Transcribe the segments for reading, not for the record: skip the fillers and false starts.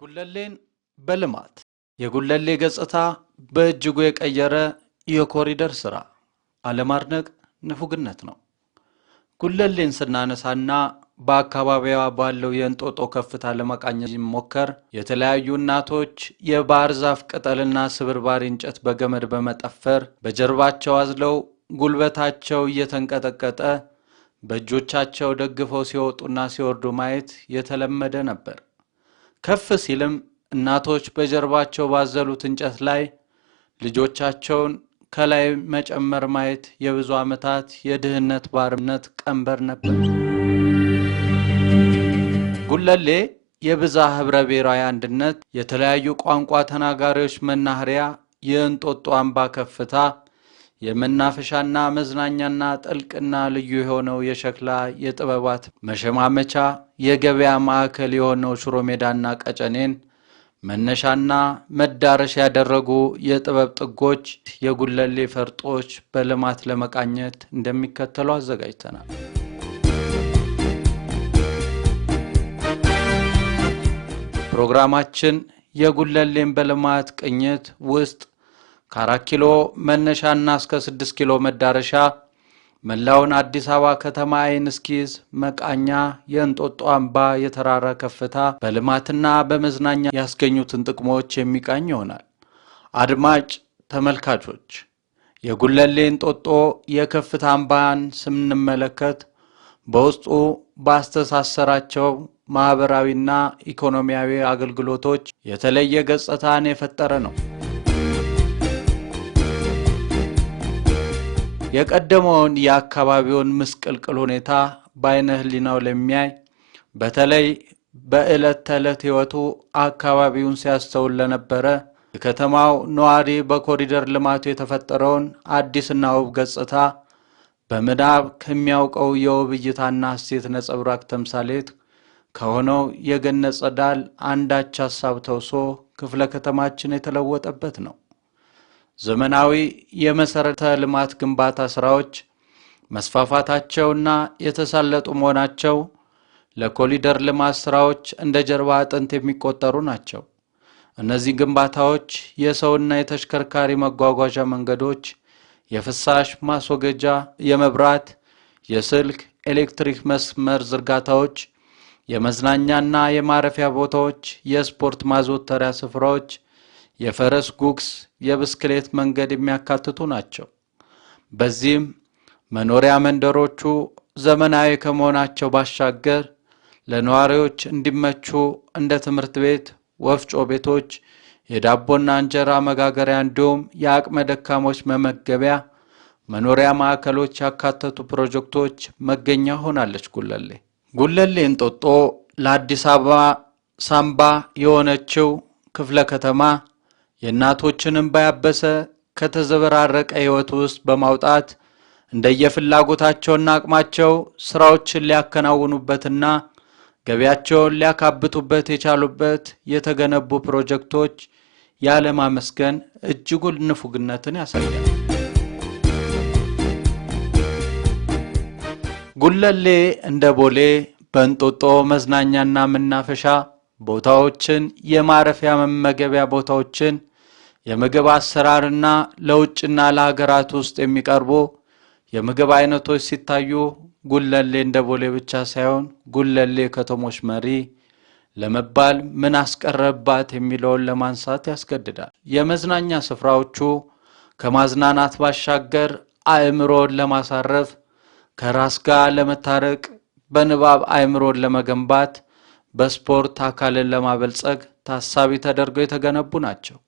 ጉለሌን በልማት የጉለሌ ገጽታ በእጅጉ የቀየረ የኮሪደር ስራ አለማድነቅ ንፉግነት ነው። ጉለሌን ስናነሳና በአካባቢዋ ባለው የእንጦጦ ከፍታ ለመቃኘት ሲሞከር የተለያዩ እናቶች የባህር ዛፍ ቅጠልና ስብርባሪ እንጨት በገመድ በመጠፈር በጀርባቸው አዝለው ጉልበታቸው እየተንቀጠቀጠ በእጆቻቸው ደግፈው ሲወጡና ሲወርዱ ማየት የተለመደ ነበር። ከፍ ሲልም እናቶች በጀርባቸው ባዘሉት እንጨት ላይ ልጆቻቸውን ከላይ መጨመር ማየት የብዙ ዓመታት የድህነት ባርነት ቀንበር ነበር። ጉለሌ የብዝሃ ህብረ ብሔራዊ አንድነት የተለያዩ ቋንቋ ተናጋሪዎች መናኸሪያ የእንጦጦ አምባ ከፍታ የመናፈሻና መዝናኛና ጥልቅና ልዩ የሆነው የሸክላ የጥበባት መሸማመቻ የገበያ ማዕከል የሆነው ሽሮ ሜዳና ቀጨኔን መነሻና መዳረሻ ያደረጉ የጥበብ ጥጎች የጉለሌ ፈርጦች በልማት ለመቃኘት እንደሚከተለው አዘጋጅተናል። ፕሮግራማችን የጉለሌን በልማት ቅኝት ውስጥ ከ4 ኪሎ መነሻና እስከ 6 ኪሎ መዳረሻ መላውን አዲስ አበባ ከተማ አይን እስኪይዝ መቃኛ የእንጦጦ አምባ የተራራ ከፍታ በልማትና በመዝናኛ ያስገኙትን ጥቅሞች የሚቃኝ ይሆናል። አድማጭ ተመልካቾች የጉለሌ እንጦጦ የከፍታ አምባን ስንመለከት በውስጡ ባስተሳሰራቸው ማህበራዊና ኢኮኖሚያዊ አገልግሎቶች የተለየ ገጽታን የፈጠረ ነው። የቀደመውን የአካባቢውን ምስቅልቅል ሁኔታ በአይነ ህሊናው ለሚያይ በተለይ በዕለት ተዕለት ህይወቱ አካባቢውን ሲያስተውል ለነበረ የከተማው ነዋሪ በኮሪደር ልማቱ የተፈጠረውን አዲስና ውብ ገጽታ በምናብ ከሚያውቀው የውብ እይታና ሐሴት ነጸብራቅ ተምሳሌት ከሆነው የገነት ጸዳል አንዳች ሐሳብ ተውሶ ክፍለ ከተማችን የተለወጠበት ነው። ዘመናዊ የመሰረተ ልማት ግንባታ ስራዎች መስፋፋታቸውና የተሳለጡ መሆናቸው ለኮሪደር ልማት ስራዎች እንደ ጀርባ አጥንት የሚቆጠሩ ናቸው። እነዚህ ግንባታዎች የሰውና የተሽከርካሪ መጓጓዣ መንገዶች፣ የፍሳሽ ማስወገጃ፣ የመብራት፣ የስልክ፣ ኤሌክትሪክ መስመር ዝርጋታዎች፣ የመዝናኛና የማረፊያ ቦታዎች፣ የስፖርት ማዘውተሪያ ስፍራዎች፣ የፈረስ ጉግስ፣ የብስክሌት መንገድ የሚያካትቱ ናቸው። በዚህም መኖሪያ መንደሮቹ ዘመናዊ ከመሆናቸው ባሻገር ለነዋሪዎች እንዲመቹ እንደ ትምህርት ቤት፣ ወፍጮ ቤቶች፣ የዳቦና እንጀራ መጋገሪያ እንዲሁም የአቅመ ደካሞች መመገቢያ መኖሪያ ማዕከሎች ያካተቱ ፕሮጀክቶች መገኛ ሆናለች ጉለሌ። ጉለሌ እንጦጦ ለአዲስ አበባ ሳምባ የሆነችው ክፍለ ከተማ የእናቶችንም ባያበሰ ከተዘበራረቀ ህይወት ውስጥ በማውጣት እንደየፍላጎታቸውና አቅማቸው ስራዎችን ሊያከናውኑበትና ገቢያቸውን ሊያካብቱበት የቻሉበት የተገነቡ ፕሮጀክቶች ያለማመስገን እጅጉን ንፉግነትን ያሳያል። ጉለሌ እንደ ቦሌ በእንጦጦ መዝናኛና መናፈሻ ቦታዎችን፣ የማረፊያ መመገቢያ ቦታዎችን፣ የምግብ አሰራርና ለውጭና ለሀገራት ውስጥ የሚቀርቡ የምግብ አይነቶች ሲታዩ ጉለሌ እንደ ቦሌ ብቻ ሳይሆን ጉለሌ ከተሞች መሪ ለመባል ምን አስቀረባት የሚለውን ለማንሳት ያስገድዳል። የመዝናኛ ስፍራዎቹ ከማዝናናት ባሻገር አእምሮን ለማሳረፍ፣ ከራስ ጋር ለመታረቅ፣ በንባብ አእምሮን ለመገንባት፣ በስፖርት አካልን ለማበልጸግ ታሳቢ ተደርገው የተገነቡ ናቸው።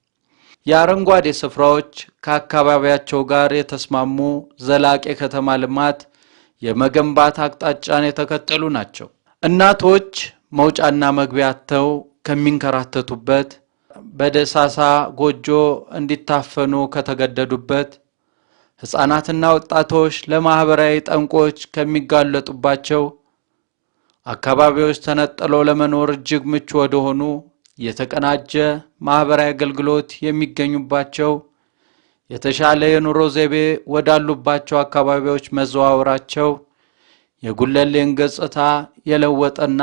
የአረንጓዴ ስፍራዎች ከአካባቢያቸው ጋር የተስማሙ ዘላቂ ከተማ ልማት የመገንባት አቅጣጫን የተከተሉ ናቸው። እናቶች መውጫና መግቢያ አጥተው ከሚንከራተቱበት፣ በደሳሳ ጎጆ እንዲታፈኑ ከተገደዱበት፣ ሕፃናትና ወጣቶች ለማህበራዊ ጠንቆች ከሚጋለጡባቸው አካባቢዎች ተነጥለው ለመኖር እጅግ ምቹ ወደሆኑ የተቀናጀ ማህበራዊ አገልግሎት የሚገኙባቸው የተሻለ የኑሮ ዘይቤ ወዳሉባቸው አካባቢዎች መዘዋወራቸው የጉለሌን ገጽታ የለወጠና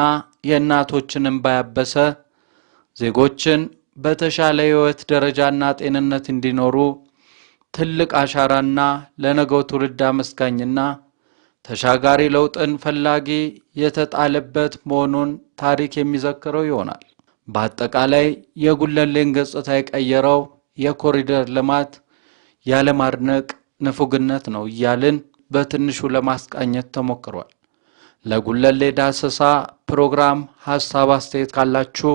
የእናቶችን እንባ ያበሰ ዜጎችን በተሻለ ሕይወት ደረጃና ጤንነት እንዲኖሩ ትልቅ አሻራና ለነገው ትውልድ አመስጋኝና ተሻጋሪ ለውጥን ፈላጊ የተጣለበት መሆኑን ታሪክ የሚዘክረው ይሆናል። በአጠቃላይ የጉለሌን ገጽታ የቀየረው የኮሪደር ልማት ያለማድነቅ ንፉግነት ነው እያልን በትንሹ ለማስቃኘት ተሞክሯል። ለጉለሌ ዳሰሳ ፕሮግራም ሐሳብ አስተያየት ካላችሁ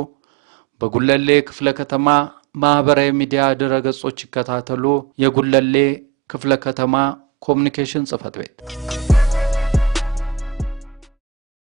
በጉለሌ ክፍለ ከተማ ማህበራዊ ሚዲያ ድረገጾች ይከታተሉ። የጉለሌ ክፍለ ከተማ ኮሙኒኬሽን ጽሕፈት ቤት